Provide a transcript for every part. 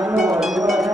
I don't know.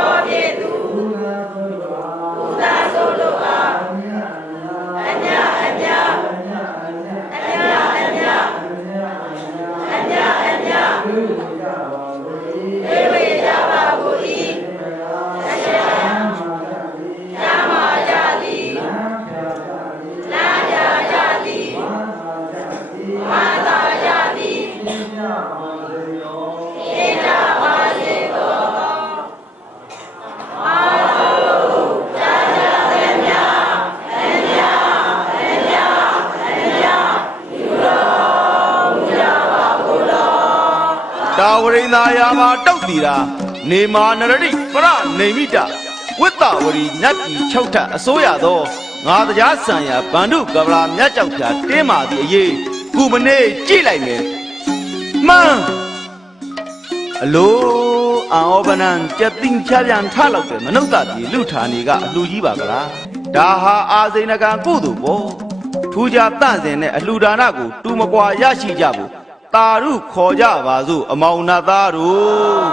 Lord တောက်တီတာနေမာနရတိပရနေမိတဝိတ္တဝရီနတ်ပြည်၆ထပ်အစိုးရသောငါတရားဆံရဗန္ဓုကဗလာမြတ်ကြောက်ဖြာတင်းမာသည့်အရေးခုမနေ့ကြည့်လိုက်မယ်မှန်အလိုအာဩပနံကြက်တင်ချပြန်ထလောက်တယ်မနုဿတိလူထာနေကအလူကြီးပါကလားဒါဟာအာဇိနကံကုသိုလ်ပေါ့ထူးခြားတန့်စင်တဲ့အလှူဒါနကိုတူမကွာရရှိကြဘူး တာရုခေါ်ကြပါစို့အမောင်နှသားတို့